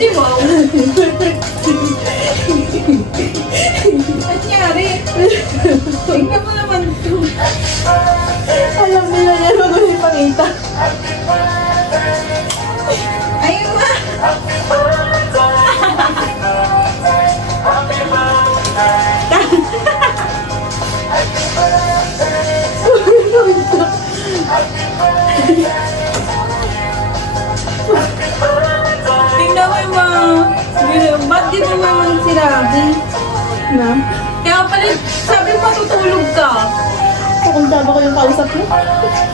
Hindi, wow. Nangyari. Tingnan mo naman ito. Alam nila yan, wag mo ipakita. Ayun ba? Tingnan mo yung mga... Ba't di mo naman sinabi? Na? Kaya pala, sabi mo tutulog ka. Pakunta ba ko yung kausap mo?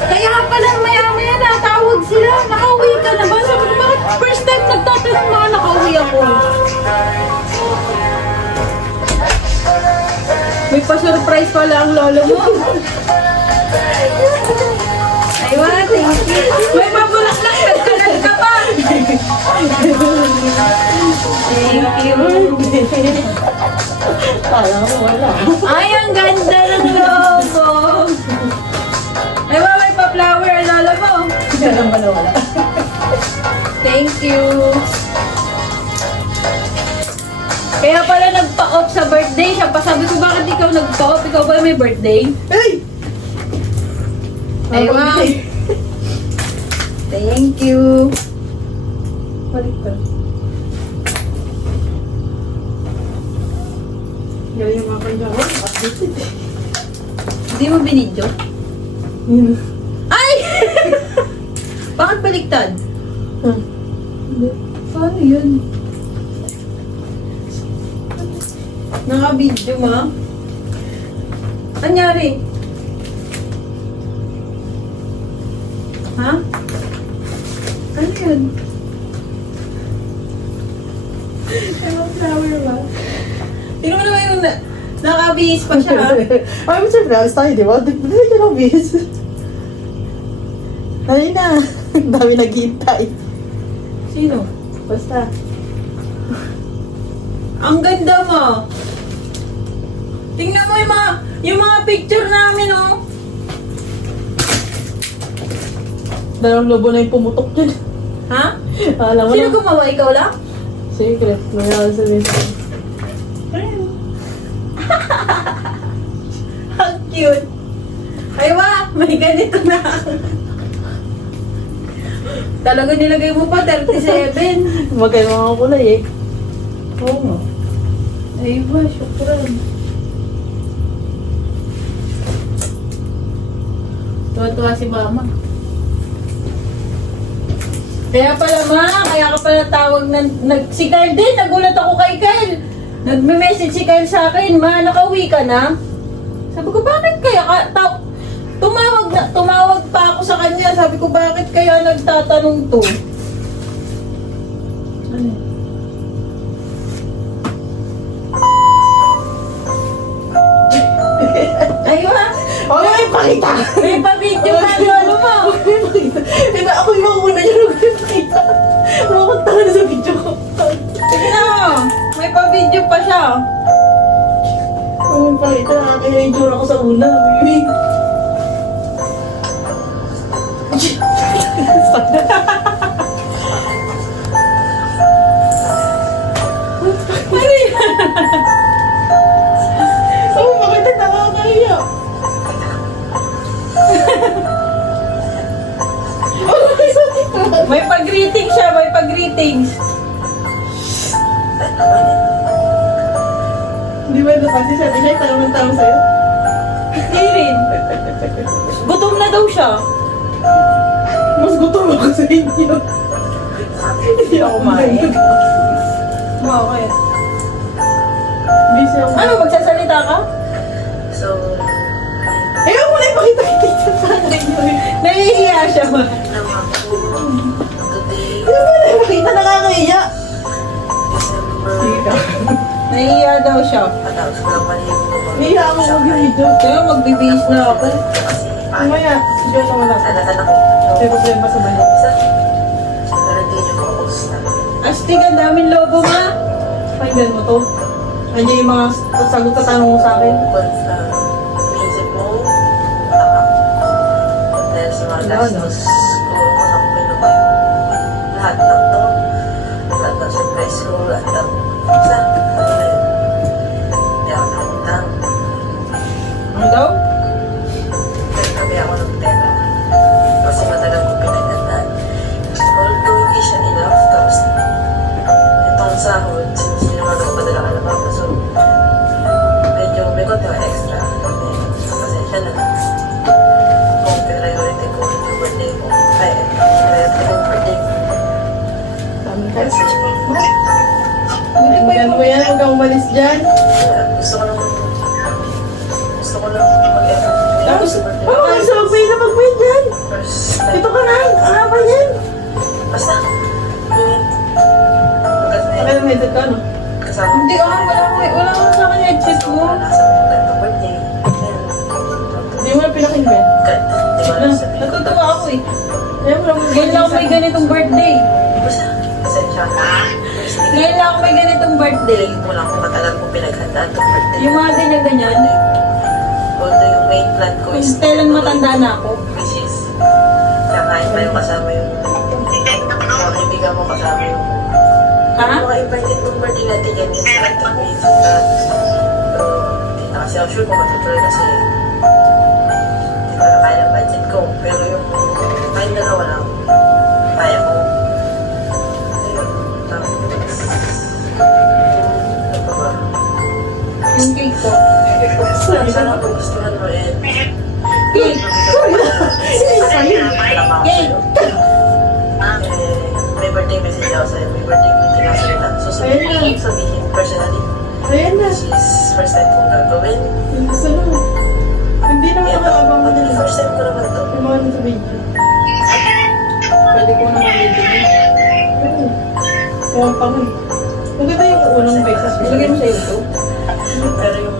Kaya pala maya-maya natawag sila. Nakauwi ka na ba? Sabi ko, bakit first time nagtatanong mga nakauwi ako? May pa-surprise pala ang lolo mo. Aywa, thank you. May mabulaklak, nagkaroon ka pa. Thank you. Kala ko wala. Ay, ang ganda ng logo. Aywa, may pa-flower ang lolo mo. Hindi lang pala wala. Thank you. Kaya pala nagpa-off sa birthday siya. Pasabi ko, bakit ikaw nagpa-off? Ikaw ba may birthday? Hey! Aywa. Thank you. Balik ka. Galing yung mga kanya ko. Updated. Hindi mo binidyo? Yun. Ay! Bakit baliktad? Huh. Hindi. Paano yun? Naka-video ma? Anyari? Ha? Ano yun? Ano flower ba? Tingnan mo naman yung naka-bihis pa siya ha? Ay, mo surprise tayo, di ba? Di ka lang bis. Dali na. Ang dami naghihintay. Sino? Basta. Ang ganda mo! Tingnan mo yung mga picture namin oh! Dalawang lobo na yung pumutok dyan. Ha? Alam mo Sino na. gumawa? Ikaw lang? Secret. Mayroon sa list. Ang cute! Ay wa! May ganito na ako. Talaga nilagay mo pa 37. Magkano mga kulay eh. Oo nga. Ay wa, syukran. Tuwa-tuwa si mama. Kaya pala kaya ka pala tawag si Kyle din, nagulat ako kay Kyle. Nagme-message si Kyle sa akin, nakauwi ka na? Sabi ko, bakit kaya tumawag pa ako sa kanya. Sabi ko, bakit kaya nagtatanong to? Ano? Ayun ha? Oh, may pakita! May pa-video pa ang lolo mo. May pakita. Kaya ako yung mga una niya nagpapakita. Makunta ka na sa video ko. Sige na, may pa-video pa siya. May pakita. Kaya yung tsura ko sa una. Ano yan? Oh, makita nakakaya. May pag-greeting siya, may pag-greetings. Hindi ba ito kasi sabi siya, tanong ng tao sa'yo? Hindi rin. Gutom na daw siya. Mas gutom ako sa inyo. Hindi ako kumain. Bakit? Busy ako. Ano, magsasalita ka? So, Eh, ako muna ipakita-kita sa akin yun. Nahihiya siya ba? naman po, today, Hindi mo na ipakita, nakakahiya. Sige ka. Nahihiya daw siya. patapos ko lang malihin ko. Nahiya ako mag-video. Kaya magbibihis na ako. Kasi, Mamaya, si Diyon na wala. talaga na ko. May problema sa bayan. Siguro din yung focus na. Astig, ang daming lobo ma. Pakinggan mo to. Nandiyan yung mga sagot sa tanong mo sa akin. Bukod sa naisip mo, taka. Dahil sa mga gastos ko, unang pinuha lahat ng to. Lahat ng siyempre, Kasi, Tingnan mo yan, huwag kang umalis dyan. gusto ko lang mag-effort. Tapos, ang sabi na mag-wait dyan. First time. Dito ka na, ang haba yan. Basta, maganda Kaya yan. may ka, no? Kasama Hindi wala ko sa akin headset mo. nasa mga birthday. Then, Hindi mo na pinakinggan. ganda. Di ba? Sabi ko, Natutuwa ako eh. Ayaw mo lang Ngayon lang ako may ganitong birthday. basta, pasensya ka. First day. Ngayon lang ako may ganitong birthday. Feeling mo lang kung matagal ko pinaghandaan itong birthday. Yung mga ganyan-ganyan. Although yung main plan ko Kung is kailan matanda na ako. which is kakain pa yung kasama yung mga kaibigan mo kasama yung Ha? mga invited mong birthday natin yan yung sa ating mates and that. Pero hindi na kasi ako sure kung matutuloy kasi hindi na kaya ng budget ko. Pero yung kahit dalawa lang, kaya ko. Ayun. Tapos, ano pa ba? Yung cake ko. Sana gustuhan mo eh. Cake! Cake! May birthday message ako sa'yo. May birthday meeting ako sa'yo. So, sabihin personally. Ayan na. Which is first time kong gagawin. Yung gusto mo. Hindi na Yeah, makaabang ka nila. first time ko naman to. Yung mga sa video. Pwede ko naman video niya. Oo. Huwag pa ko eh. Maganda yung unang beses. Ilagay mo sa YouTube. Pero yung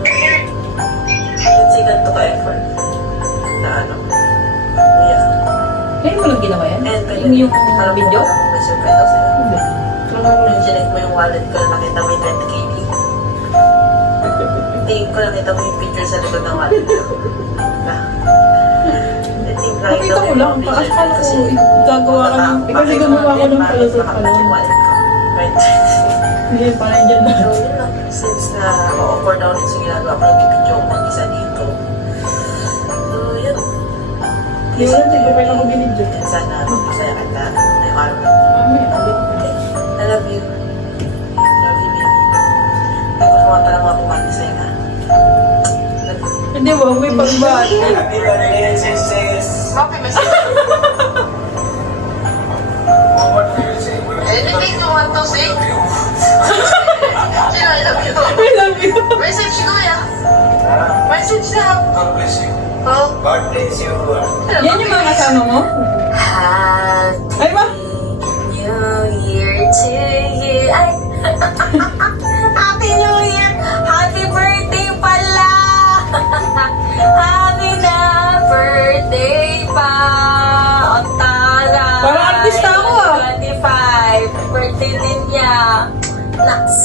ganito ka-effort na ano. Yeah. Ngayon mo lang ginawa yan? And pwede Yung alam mo video? kung may surprise ako sa'yo. Hindi. Nung chinek mo yung wallet ko na nakita mo yung 20 KB. Tingin ko nakita mo yung picture sa likod ng wallet ko. Nakita ko lang. Akala ko gagawa ka ng... Kasi gumawa ko ng palusot pa lang. Right. Hindi, parang dyan na. So, yun lang. Since na ma-offer down sa ginagawa ko, nag-video ko mag-isa dito. So, yun. Hindi mo lang, tigil pa lang ako binidyo. And sana mag-isaya ka na ngayong araw na. Okay. I love you. Love you, baby. Hindi ko naman talaga mapumati sa'yo na. Love you. Hindi mo, may pagbati. Happy birthday, sis. Happy message. Anything you want to say? Sino, I love you. I love you. Message ko ya. Message na. God bless you. Oh. God bless you. Yan yung mga kasama mo? Ay ba? New Year to you. Ay. Happy New Year. Happy birthday pala. Happy na birthday pa. O tara. Parang artista ako, ah. 25. Birthday din niya. Next.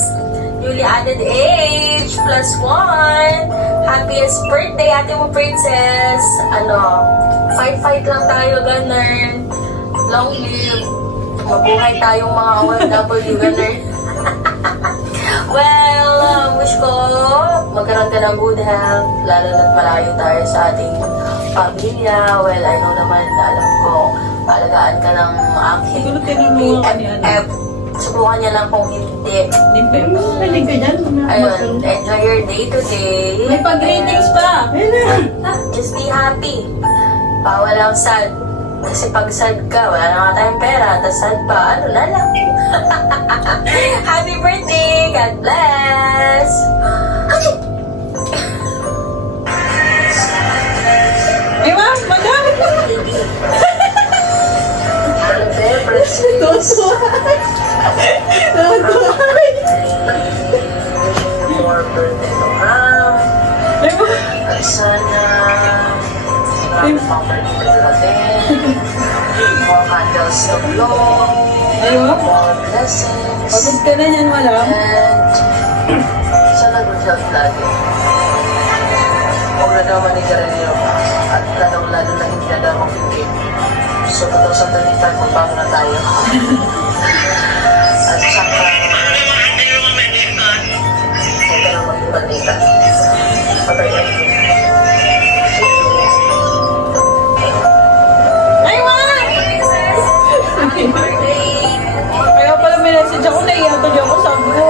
Newly added age +1. Happiest birthday, ate mo, princess. Ano, fight lang tayo, ganun. Long live. Mabuhay tayong mga OFW, ganun. Well, wish ko magkaroon ka ng good health, lalo na't malayo tayo sa ating pamilya. Well, I know naman, alam ko, alagaan ka ng aking Siguro tinulungan ka ni ano. BFF. Subukan niya lang kung hindi. Hindi pa. Malig ka dyan. Ayun, enjoy your day today. May pag-ratings pa. Ayun na. Just be happy. Bawal ang sad. Kasi pag sad ka, wala na nga tayong pera. Tapos sad pa, ano na lang. Happy birthday! God bless! Ay ma, magamit mo. More birthday to come. Ay ma. At sana marami pang birthday natin. More candles to blow. Ay ma. More blessings. Pagod ka na yan, malam. And sana good health lagi. Huwag na daw manigarilyo at lalong-lalo na hindi na daw mag-game. So 2025, magbago na tayo. At saka, huwag ka nang mag-ibalita. Patay na yun. Ay, ma! Happy birthday! Kaya pala may message ako, naiyak ako. Sabi ko,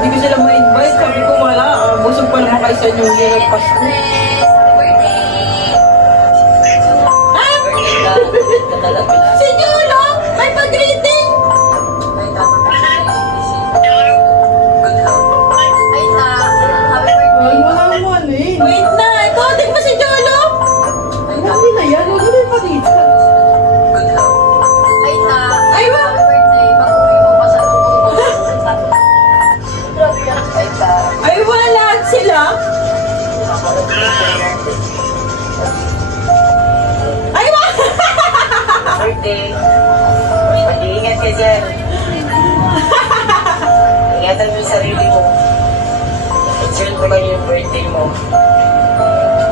hindi ko sila ma-invite. Sabi ko, wala. Busog pa naman kayo sa New Year at Pasko. Happy birthday! Si Julo! May pag-rating! Ay, dapat yan. Ingatan mo yung sarili mo. Enjoy mo lang yung birthday mo.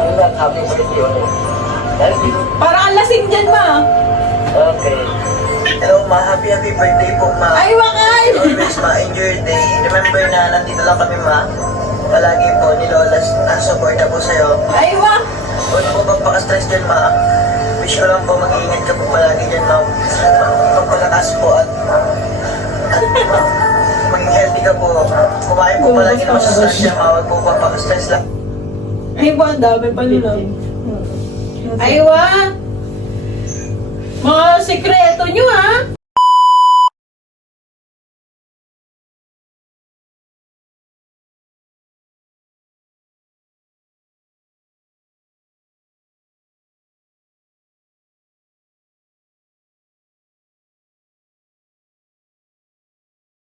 Yun lang, happy birthday ulit. Love you. Parang ang lasing dyan, ma. Okay. Hello, ma. Happy birthday po, ma. Ay, wakay! Always, ma. Enjoy your day. Remember na nandito lang kami, ma. Palagi po, ni Lola, support na po sa'yo. Ay, wak! Huwag po magpaka-stress dyan, ma. Wish ko lang po mag-iingat ka po palagi dyan, ma. Magpalakas po at maging healthy ka po. Kumain po palagi ng masustansya, ma. Huwag po magpaka-stress lang. Ay, ba, ang dami pa nila. Ay, wak! Mga sekreto nyo, ha?